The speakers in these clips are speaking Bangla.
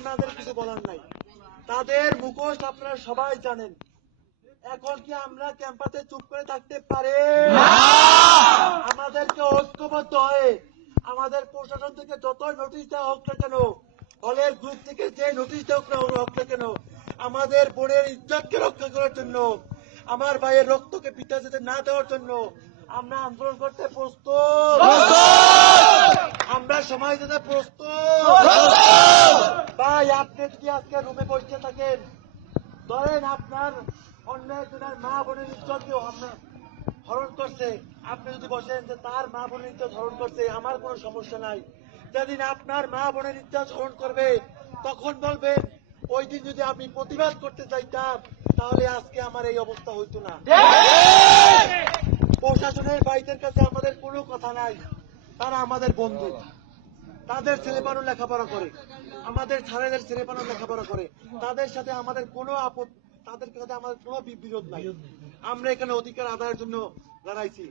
আপনাদের কিছু বলার নাই। তাদের মুখোশ আপনারা সবাই জানেন। এখন কি আমরা ক্যাম্পাসে চুপ করে থাকতে পারে? আমাদেরকে ঐক্যবদ্ধ হয়ে আমাদের প্রশাসন থেকে যত নোটিশ দেওয়া হোক না কেন হলের গ্রুপ থেকে যে নোটিশ দেওয়া হোক না কেন আমাদের বোনের ইজ্জতকে রক্ষা করার জন্য আমার ভাইয়ের রক্তকে পিতা যেতে না দেওয়ার জন্য আমরা আন্দোলন করতে প্রস্তুত। আমরা সময় যেতে প্রস্তুত! ভাই আপনি যদি আজকে রুমে বসে থাকেন ধরেন আপনার অন্য একজনের মা বোনের ইজ্জতকে আমরা হরণ করছে। আপনি যদি বসেন যে তার মা বোনের ইজ্জত হরণ করছে আমার কোনো সমস্যা নাই। যেদিন আপনার মা বোনের ইজ্জত হরণ করবে তখন বলবেন ওই দিন যদি আমি প্রতিবাদ করতে চাইতাম তাহলে আজকে আমার এই অবস্থা হইতো না। প্রশাসনের ভাইদের কাছে আমাদের কোনো কথা নাই। তারা আমাদের বন্ধু। তাদের ছেলেপানো লেখাপড়া করে। আমাদের ছাড়াদের ছেলেপানো লেখাপড়া করে। তাদের সাথে আমাদের কোনো আপদ তাদের সাথে আমাদের কোনো বিরোধ নাই। আমরা এখানে অধিকার আদায়ের জন্য লড়াইছি।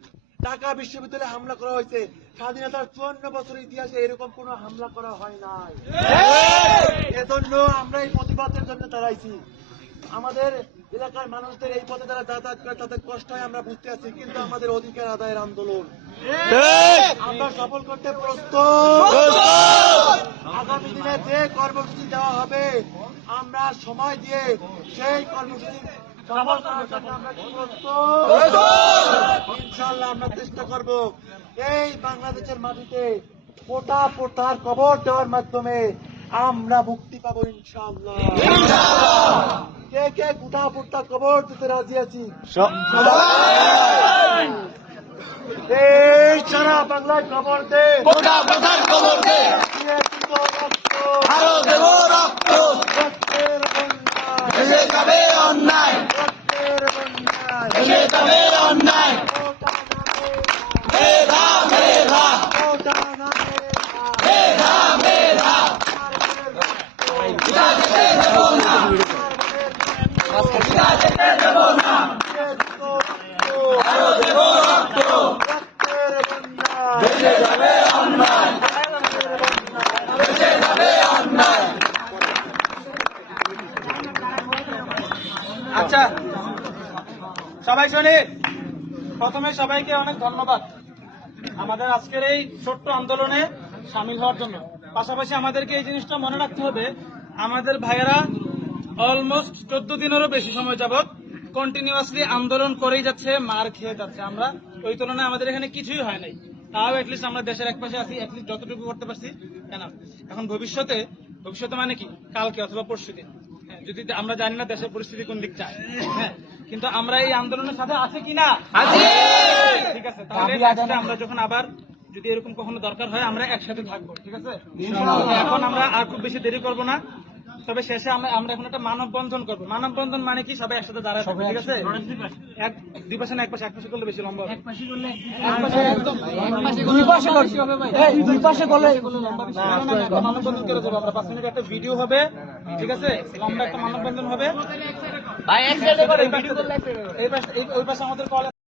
ঢাকা বিশ্ববিদ্যালয়ে হামলা করা হয়েছে। স্বাধীনতার চুয়ান্ন বছরের ইতিহাসে এরকম কোনো হামলা করা হয় নাই। এজন্য আমরা এই প্রতিবাদের জন্য দাঁড়াইছি। আমাদের এলাকার মানুষদের এই পথে তারা যাতায়াত করে তাদের কষ্ট হয় আমরা বুঝতে আছি কিন্তু আমাদের অধিকার আদায়ের আন্দোলন। আমরা সফল করতে প্রস্তুত। আগামী দিনে যে কর্মসূচি দেওয়া হবে আমরা সময় দিয়ে সেই কর্মসূচি ইনশাল্লাহ আমরা চেষ্টা করব এই বাংলাদেশের মাটিতে পোটা পোটার কবর দেওয়ার মাধ্যমে আমরা মুক্তি পাবো ইনশাল্লাহ কে কে কোথা পোটা কবর দিতে রাজি আছি? এই সারা বাংলায় খবর দে। গোটা প্রধান খবর দে। দিয়ে দিত রক্ত, আরও দেব রক্ত। ভেসে যাবে অন্যায়। ভেসে যাবে অন্যায়। ওটা নামে না, মেধা মেধা ওটা নামে না, মেধা মেধা মারবেন রক্ত, পিতা যেতে দেব না মারবেন রক্ত, পিতা যেতে দেব না দিয়ে দিত রক্ত, আরও দেব রক্ত রক্তের বন্যায়, ভেসে যাবে অন্যায় রক্তের বন্যায়, ভেসে যাবে অন্যায় আচ্ছা সবাই শুনি। প্রথমে সবাইকে অনেক ধন্যবাদ। আমাদের আজকের এই ছোট্ট আন্দোলনে সামিল হওয়ার জন্য। পাশাপাশি আমাদেরকে এই জিনিসটা মনে রাখতে হবে, আমাদের ভাইয়েরা অলমোস্ট চোদ্দ দিনেরও বেশি সময় যাবত কন্টিনিউয়াসলি আন্দোলন করেই যাচ্ছে, মার খেয়ে যাচ্ছে। আমরা ওই তুলনায় আমাদের এখানে কিছুই হয় নাই। তাও এটলিস্ট আমরা দেশের এক পাশে আছি এটলিস্ট যতটুকু করতে পারছি, কেন? এখন ভবিষ্যতে ভবিষ্যতে মানে কি? কালকে অথবা পরশু দিন যদি আমরা জানি না দেশের পরিস্থিতি কোন দিক চায়। কিন্তু আমরা এই আন্দোলনের সাথে আছে কিনা ঠিক আছে তাহলে আমরা যখন আবার যদি এরকম কখনো দরকার হয় আমরা একসাথে থাকব ঠিক আছে? এখন আমরা আর খুব বেশি দেরি করব না। তবে শেষে আমরা আমরা এখন একটা মানববন্ধন করব। মানববন্ধন মানে কি? সবাই একসাথে দাঁড়ায় থাকবে ঠিক আছে? এক দুই পাশে না এক পাশে এক পাশে করলে বেশি লম্বা এক পাশে করলে দুই পাশে দুই পাশে করলে মানববন্ধন করে যাব। আমরা পাঁচ মিনিট একটা ভিডিও হবে ঠিক আছে? লম্বা একটা মানববন্ধন হবে। ভাই এক সাইডে করে ভিডিও করলে এই পাশে ওই পাশে আমাদের কল